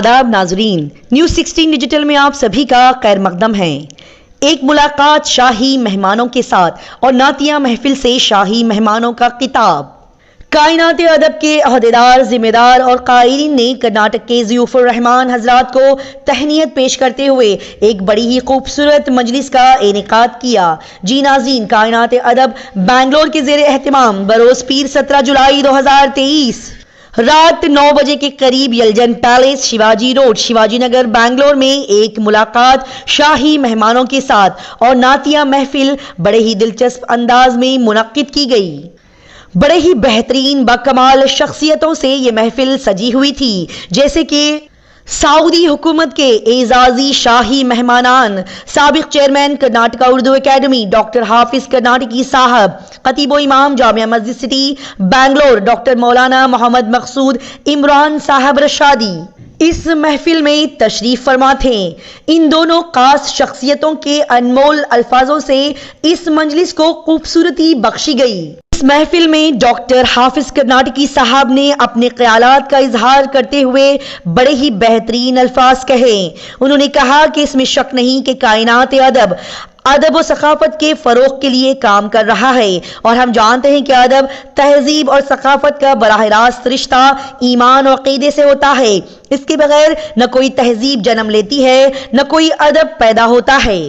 आदाब नाजरीन, news 16 digital में आप सभी का खैर मकदम है। एक मुलाकात शाही मेहमानों के साथ और नातिया महफिल से शाही मेहमानों का खिताब। कायनात अदब के अहदेदार, जिम्मेदार और कायरीन ने कर्नाटक के ज़ियूफ़ुर रहमान हजरात को तहनीत पेश करते हुए एक बड़ी ही खूबसूरत मजलिस का इनेकाद किया। जी नाज़रीन, कायनात अदब बैंगलोर के ज़ेर एहतिमाम बरोज़ पीर 17 जुलाई 2023 रात 9 बजे के करीब यलजन पैलेस, शिवाजी रोड, शिवाजी नगर, बैंगलोर में एक मुलाकात शाही मेहमानों के साथ और नातिया महफिल बड़े ही दिलचस्प अंदाज में मुनक्किद की गई। बड़े ही बेहतरीन बाकमाल शख्सियतों से ये महफिल सजी हुई थी, जैसे कि सऊदी हुकूमत के एजाजी शाही मेहमानान, साबिक chairman Karnataka Urdu academy doctor Hafiz Karnataki साहब, खतीब इमाम जामिया मस्जिद सिटी बैंगलोर डॉक्टर मौलाना मोहम्मद मकसूद इमरान साहब रशादी इस महफिल में तशरीफ फरमा थे। इन दोनों खास शख्सियतों के अनमोल अल्फाजों से इस मजलिस को खूबसूरती बख्शी गई। इस महफिल में डॉक्टर हाफिज कर्नाटकी साहब ने अपने ख्यालात का इजहार करते हुए बड़े ही बेहतरीन अल्फाज कहे। उन्होंने कहा कि इसमें शक नहीं कि कायनात अदब व सकाफत के फरोग के लिए काम कर रहा है और हम जानते हैं कि अदब, तहजीब और सकाफत का बराह रास्त रिश्ता ईमान और अकीदे से होता है। इसके बगैर न कोई तहजीब जन्म लेती है, न कोई अदब पैदा होता है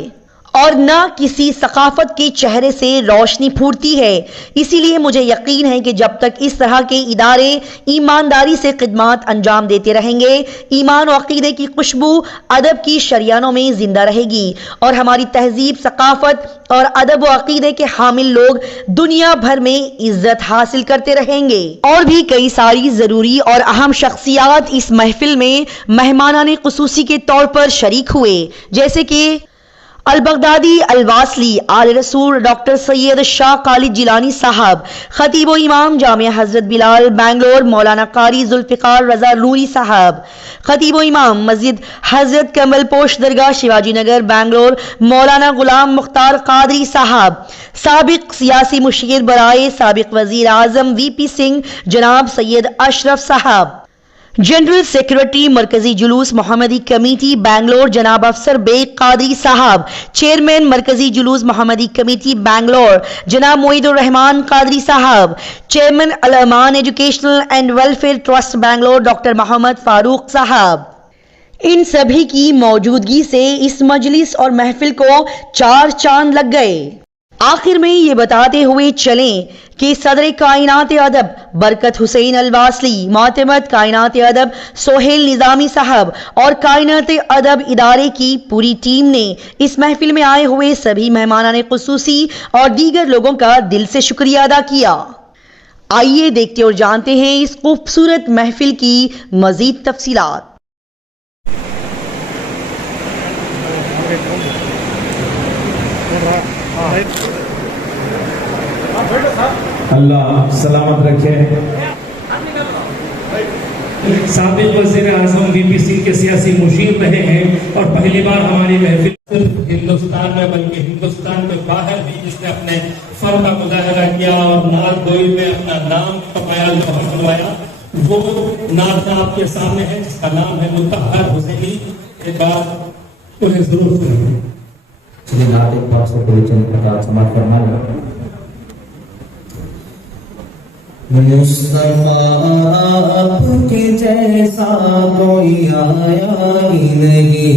और न किसी सकाफत के चेहरे से रोशनी फूटती है। इसीलिए मुझे यकीन है कि जब तक इस तरह के इदारे ईमानदारी से खिदमत अंजाम देते रहेंगे, ईमान और अकीदे की खुशबू अदब की शरियानों में जिंदा रहेगी और हमारी तहजीब, सकाफत और अदब व अकीदे के हामिल लोग दुनिया भर में इज्जत हासिल करते रहेंगे। और भी कई सारी जरूरी और अहम शख्सियात इस महफिल में मेहमानाने खुसूसी के तौर पर शरीक हुए, जैसे कि अल-बगदादी, अल-वासली, आले रसूल डॉक्टर सैयद शाह खालिद जिलानी साहब, खतीब व इमाम जामिया हजरत बिलाल बैंगलोर मौलाना कारी जुल्फिकार रजा नूरी साहब, खतीब व इमाम मस्जिद हजरत कमल पोश दरगाह शिवाजी नगर बैंगलोर मौलाना गुलाम मुख्तार कादरी साहब, साबिक सियासी मुशीर बराए साबिक वजीर आजम वीपी सिंह जनाब सैयद अशरफ साहब, जनरल सेक्रेटरी मरकजी जुलूस मोहम्मदी कमेटी बैंगलोर जनाब अफसर बेग कादरी साहब, चेयरमैन मरकजी जुलूस मोहम्मदी कमेटी बैंगलोर जनाब मोइदुर रहमान कादरी साहब, chairman Al Aman educational and welfare trust Bangalore doctor Mohammad Farooq साहब। इन सभी की मौजूदगी से इस मजलिस और महफिल को 4 चांद लग गए। आखिर में ये बताते हुए चलें कि सदर कायनात अदब बरकत हुसैन अल-वासली, मातमत कायनात अदब सोहेल निजामी साहब और कायनात अदब इदारे की पूरी टीम ने इस महफिल में आए हुए सभी मेहमानाने खुसूसी और दीगर लोगों का दिल से शुक्रिया अदा किया। आइए देखते और जानते हैं इस खूबसूरत महफिल की मजीद तफसीलात। अल्लाह सलामत रखे। साबिक वज़ीर आज़म वीपी सिंह के सियासी मुशीर रहे हैं और पहली बार हमारी महफिल सिर्फ हिंदुस्तान में बल्कि हिंदुस्तान के बाहर भी जिसने अपने फन का मुजाहरा किया और नात गोई में अपना नाम कमाया, जोहर बनवाया, वो नात आपके सामने है जिसका नाम है मुतहर हुसैनी। एक बार उन्हें जरूर सुनिए। नात एक बार से कोई चंद प्रकार समाप्त फरमाना। मुस्तफा आपके जैसा कोई आया ही नहीं,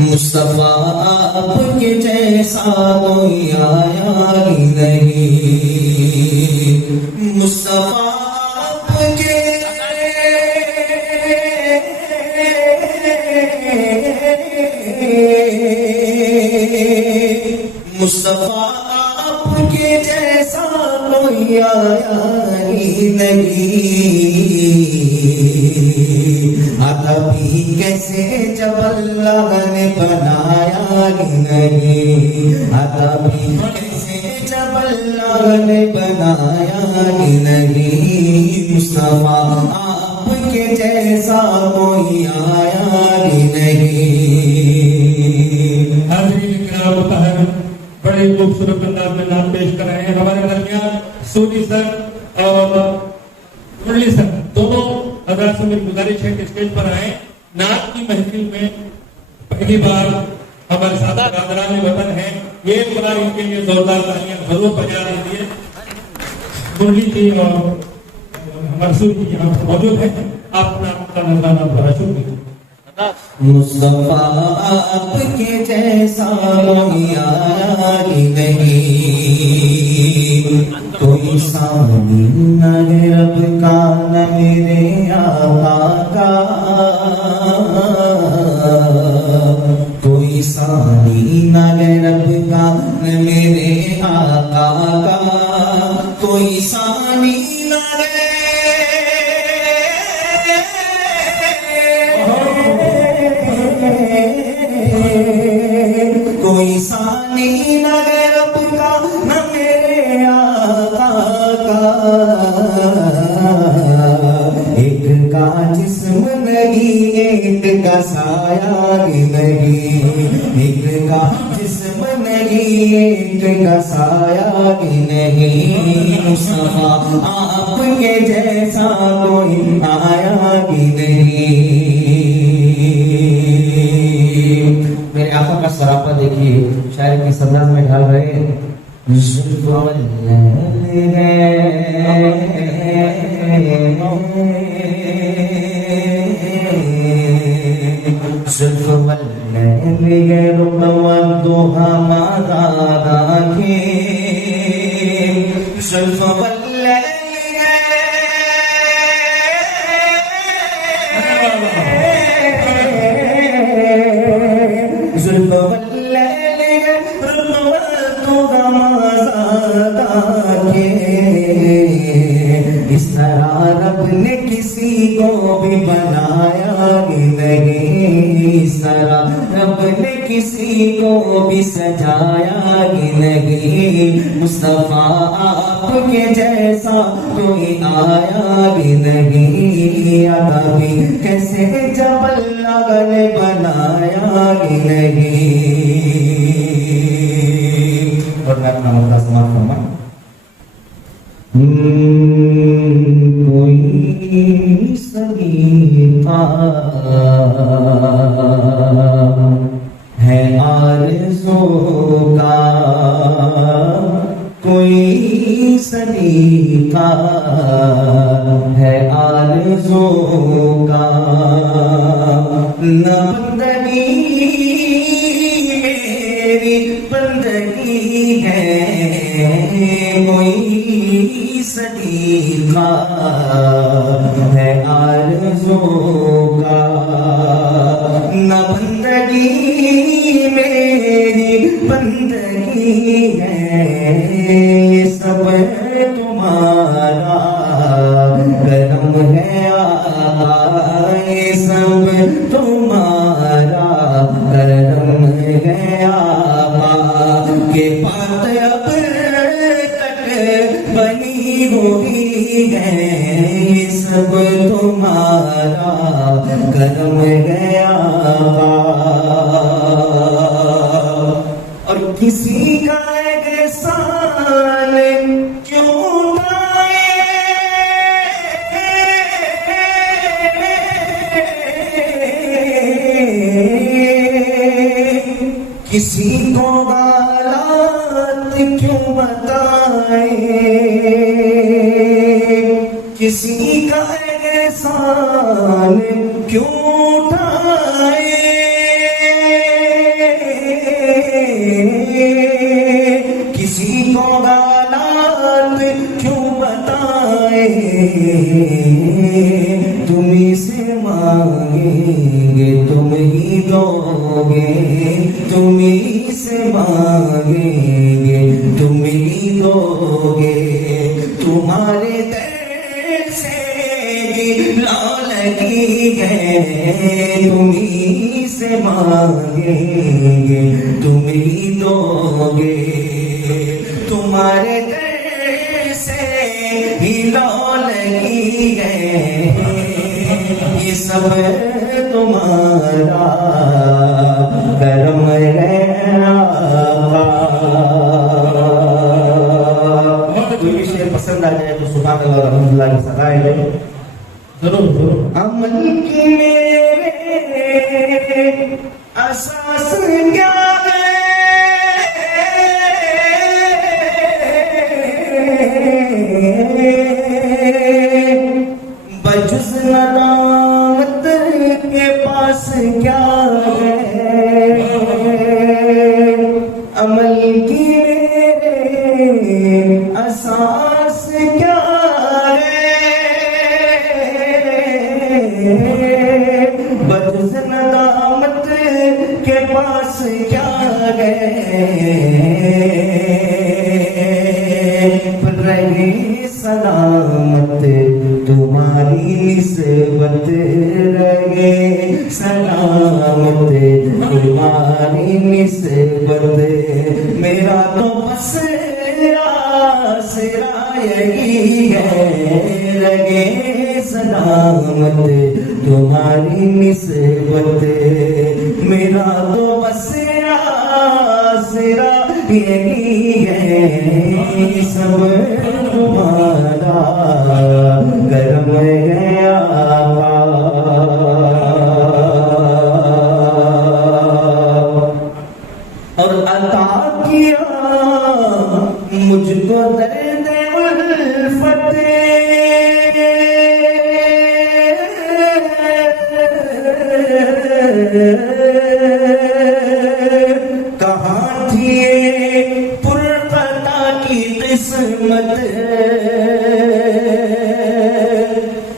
मुस्तफा आपके जैसा कोई आया ही नहीं, मुस्तफा आपके मुस्तफा आपके जैसा कोई आया ही नहीं। अदबी कैसे जब अल्लाह ने बनाया ही नहीं, अदबी कैसे जब अल्लाह ने बनाया ही नहीं, मुस्तफा आपके जैसा कोई आया ही नहीं। बड़े खूबसूरत अंदाज में नाम पेश कर रहे हैं। हमारे दरमियान सूरी सर और मुरली सर, दोनों हजरात से मेरी गुजारिश है कि स्टेज पर आए। नात की महफिल में पहली बार हमारे साथ बरादरान वतन है, ये बड़ा इनके लिए जोरदार तालियां जरूर बजा दीजिए। मुरली जी और मंसूर जी यहाँ पर मौजूद है, आप अपना नजराना बड़ा शुक्रिया। मुस्तफा आपके जैसा कोई आया ही नहीं, कोई सानी न रब का न मेरे आका का, कोई सानी न रब का न मेरे आका का, कोई सानी न कोई सानी न रब का न मेरे आका का, एक का जिस्म नहीं एक का साया नहीं, एक का जिस्म नहीं एक का साया नहीं, मुस्तफा आपके जैसा कोई आया ही नहीं। मेरे आंखों का सरापा देखिए, शायर की संदाज में ढाल रहे हैं। इस तरह रब ने किसी को भी बनाया ही नहीं, इस तरह रब ने किसी को भी सजाया ही नहीं, मुस्तफा आपके जैसा कोई आया ही नहीं, आता भी कैसे जबल ने बनाया ही नहीं। और मैं अपना मुद्दा समाप्त करूंगा। कोई सलीका है आरज़ू का, कोई सलीका है आरज़ू का, न बंदगी मेरी बंदगी है, कोई सलीका है आरज़ू का, न बंदगी मेरी बंदगी है, सब तुम्हारा करम है आका, ये सब तुम्हारा करम है आका, के बात अब तक बनी हुई है, ये सब तुम्हारा करम है आका। और किसी का एहसान क्यों गाए, किसी को हालात क्यों बताए, किसी का एहसान क्यों उठाए, किसी को हालात क्यों बताए, तुम्हीं से मांगेंगे तुम ही दोगे, तुम्हीं से मांगेंगे तुम ही दोगे, तुम्हारे दर से लौ लगी है, तुम्हीं से मांगेंगे तुम ही दोगे, तुम्हारे दर से ही लौ लगी है, ये सब तुम्हारा करम है आका। कोई भी शेर पसंद आ जाए तो सुभान अल्लाह अल्हम्दुलिल्लाह की सदाएं کی میرے اساس کیا ہے بجز ندامت کے پاس کیا ہے عمل کی میرے اساس کیا بجز ندامت کے پاس کیا گئے رہے سلامت تمہاری نسبت رہے سلامت تمہاری نسبت میرا تو بس آسرا یہی ہے رہے سلامت تمہاری نسبت میرا تو بس آسرا یہی ہے سب تمہارا کرم ہے آقا اور عطا کیا مجھ کو درد الفت کہاں تھی پرقطع کی قسمت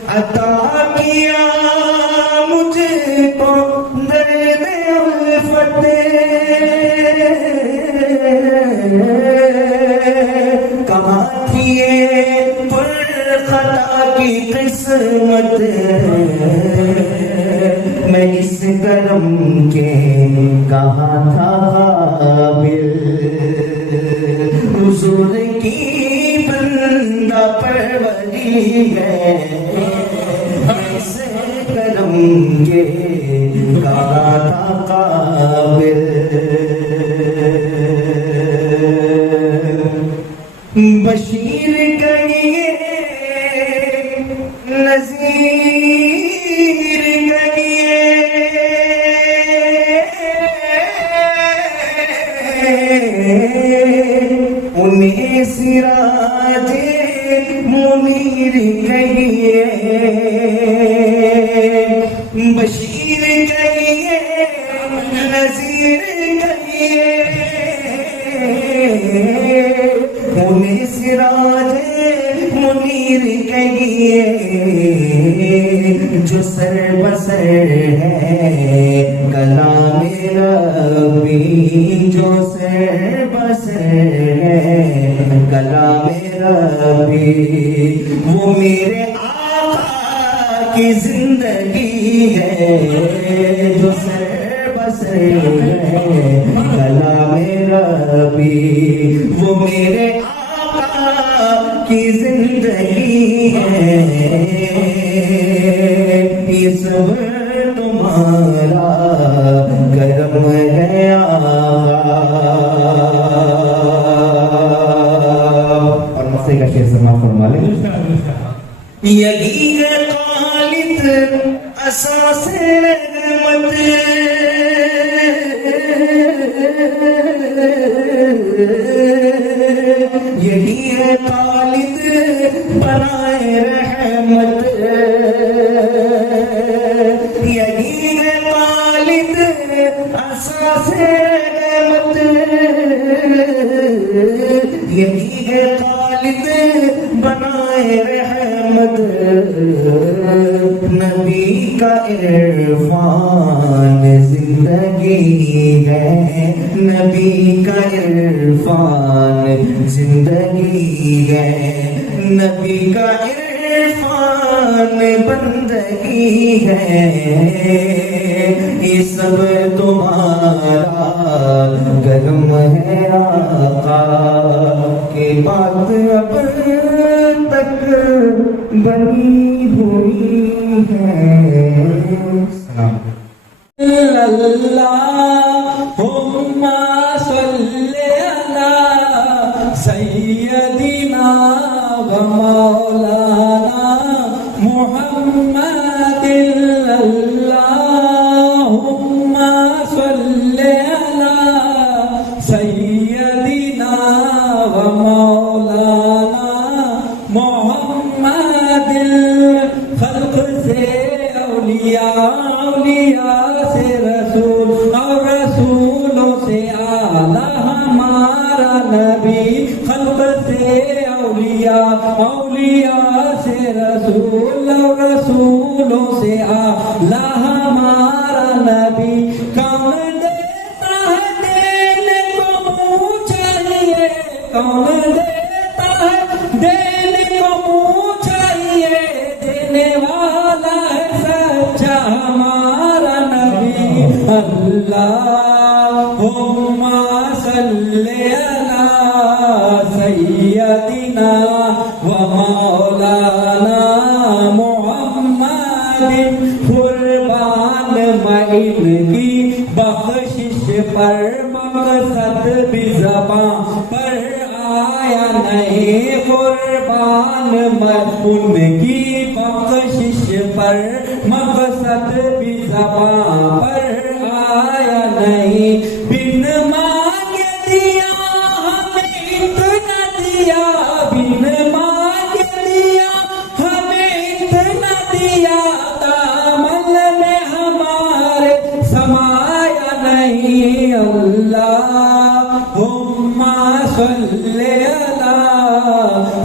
عطا کیا مجھ کو درد الفت کہاں تھی پرقطع کی قسمت میں اس کرم کے کہاں تھا قابل حضور کی بندہ پروری ہے میں اس کرم کے کہاں تھا قابل بشیر کہیے نذیر کہیے انہیں سراج منیر کہیے بشیر کہیے نذیر کہیے انہیں سراج منیر کہیے جو سر بسر ہے کلام ربی جو سر بسر ہے کلام ربی وہ میرے آقا کی زندگی ہے جو سر بسر ہے کلام ربی وہ میرے آقا کی زندگی ہے یہ سب تمہارا کرم ہے آقا اور مسئلے کا شعر سماعت فرما لیں یہی ہے خالد اساس رحمت یہی ہے خالد بنائے رحمت یہی ہے خالد اساس رحمت یہی ہے خالد بنائے رحمت نبی کا عرفان زندگی ہے نبی کا عرفان زندگی ہے نبی کا عرفان بندگی ہے یہ سب تمہارا کرم ہے آقا کی بات اب تک بنی ہوئی ہے اللہم صلی علی سیدنا و مولانا محمد سیدنا و مولانا محمد خلق سے اولیاء، اولیاء سے رسول اور رسولوں سے اعلیٰ ہمارا نبی، خلق سے اولیاء، اولیاء سے رسول اور رسولوں سے اعلیٰ ہمارا نبی۔ کون دیتا ہے دینے کو منہ چاہیے، کون دیتا ہے دینے کو منہ چاہیے، دینے والا ہے سچا ہمارا نبی۔ اللہم صلی علی سیدنا و مولانا محمد، قربان میں ان کی بخشش پر مقصد بھی زباں پر آیا نہیں، قربان میں ان کی بخشش پر مقصد بھی زباں پر آیا نہیں۔ بن مانگے دیا ہمیں اتنا دیا، بن مانگے دیا ہمیں اتنا دیا، دامن میں ہمارے سمایا نہیں۔ اللہم صلی علی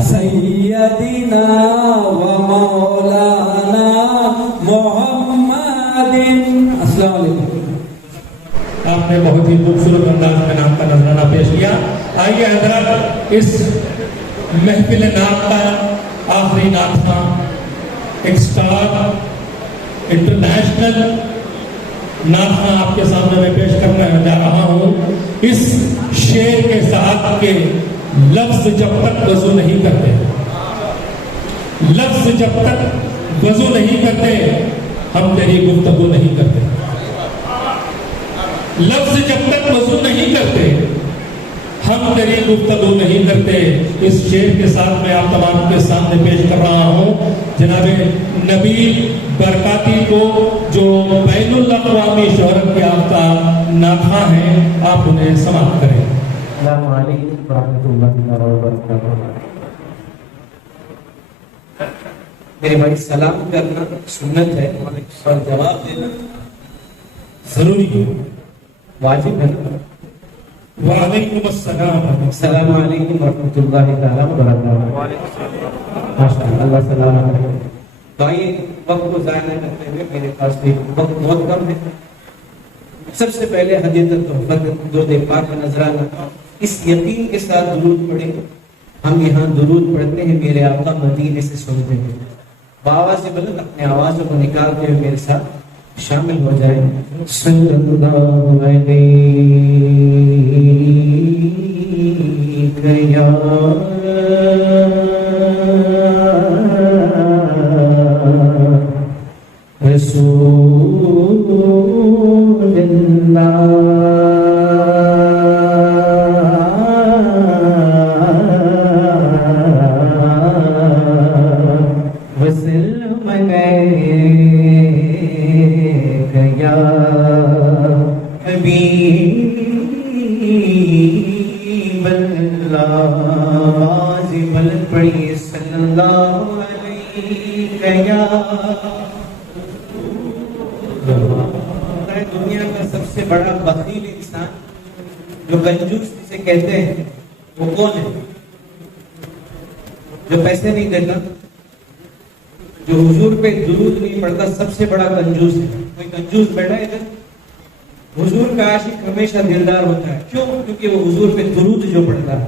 سیدنا و مولانا محمد۔ السلام علیکم۔ آپ نے بہت ہی خوبصورت انداز میں نام کا نذرانہ پیش کیا۔ آئیے حضرات، اس محفل نام کا آخری نعتخواں ایک سٹار انٹرنیشنل نعتخواں آپ کے سامنے میں پیش کرنے جا رہا ہوں۔ اس شعر کے ساتھ کے لفظ جب تک وضو نہیں کرتے، لفظ جب تک وضو نہیں کرتے، ہم تیری گفتگو نہیں کرتے۔ لفظ جب تک وضو نہیں کرتے، ہم تیری گفتگو نہیں کرتے۔ اس شعر کے ساتھ میں آپ تمام کے سامنے پیش کر رہا ہوں جناب نبیل برکاتی کو، جو بین الاقوامی شہرت یافتہ نعتخواں ہیں۔ آپ انہیں سماعت کریں۔ السلام علیکم ورحمۃ اللہ وبرکاتہ۔ میرے بھائی، سلام کرنا سنت ہے اور جواب دینا ضروری ہے، واجب ہے۔ وعلیکم السلام۔ السلام علیکم ورحمۃ اللہ تعالیٰ وبرکاتہ۔ ماشاء اللہ، اللہ سلامت رکھے۔ تو آئیے، وقت کو ضائع نہ کرتے ہوئے، میرے پاس بھی وقت بہت کم ہے، سب سے پہلے ہدیۃ التحفہ درود پاک کا نذرانہ اس یقین کے ساتھ درود پڑھیں۔ ہم یہاں درود پڑھتے ہیں، میرے آقا مدینے سے سنتے ہیں۔ بآواز بلند اپنے آوازوں کو نکالتے ہوئے میرے ساتھ شامل ہو جائیں۔ صلی اللہ علیہ یا رسول اللہ وسلم علیک یا حبیب اللہ۔ واجب پڑھیے صلی اللہ علیہ یا دنیا کا سب سے بڑا بخیل انسان، جو کنجوس جسے کہتے ہیں، وہ کون ہے؟ جو پیسے نہیں دیتا، جو حضور پہ درود نہیں پڑتا، سب سے بڑا کنجوس ہے۔ کوئی کنجوس بیٹھا ہے ادھر؟ حضور کا عاشق ہمیشہ دلدار ہوتا ہے۔ کیوں؟ کیونکہ وہ حضور پہ درود جو پڑھتا ہے۔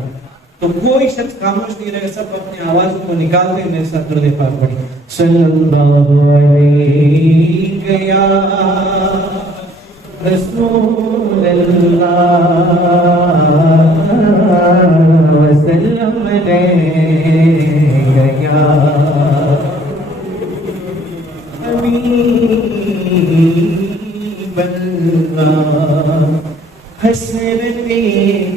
تو کوئی شخص خاموش نہیں رہے، سب اپنے آوازوں کو نکالتے ہیں، میرے ساتھ درود پاک پڑھیں۔ صلی اللہ علیہ یا رسول اللہ وسلم علیہ یا حبیب اللہ۔ حسرت دید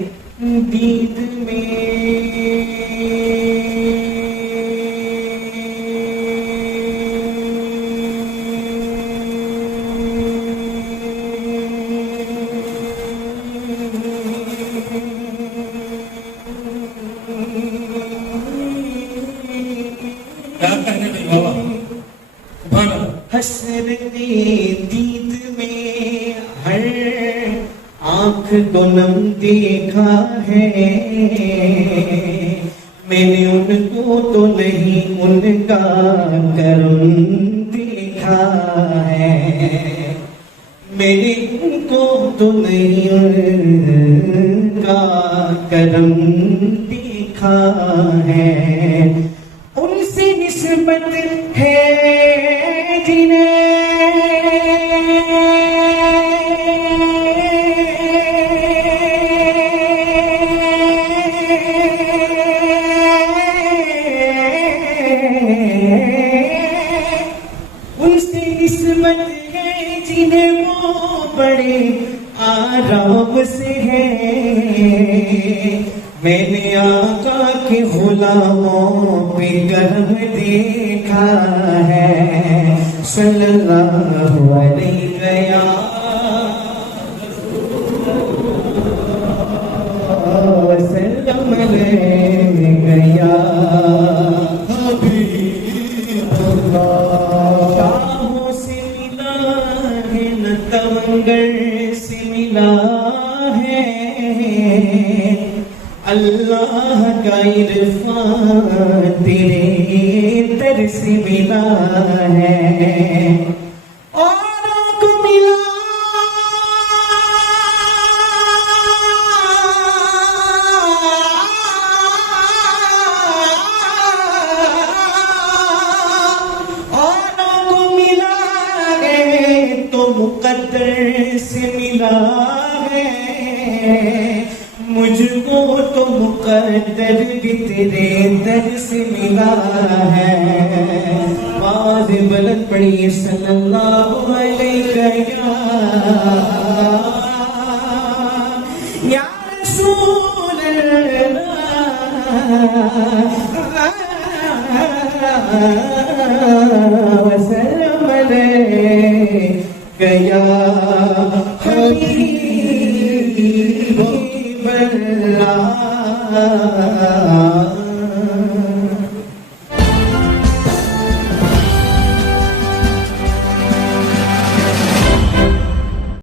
कहने लगे बाबा सुभान अल्लाह। हसरते दीद में हर आंख को नम देखा है, मैंने उनको तो नहीं उनका करम देखा है, मैंने उनको तो नहीं उनका करम देखा है, उनसे निस्बत है उनसे निस्बत है जिन्हें वो बड़े आराम से है, मैंने आका के गुलामों पे करम देखा है, सल्लल्लाहु अलैहि वसल्लम गया शाहों से मिला है न तमंगर से मिला है, अल्लाह का इरफान तेरे दर से मिला है, औरों को मिला मुकद्दर से मिला है, मुझको तो मुकद्दर भी तेरे दर से मिला है, आवाज़ बुलंद पढ़िए सल्लल्लाहु अलैहि या रसूल अल्लाह वसल्लम गया हबीब अल्लाह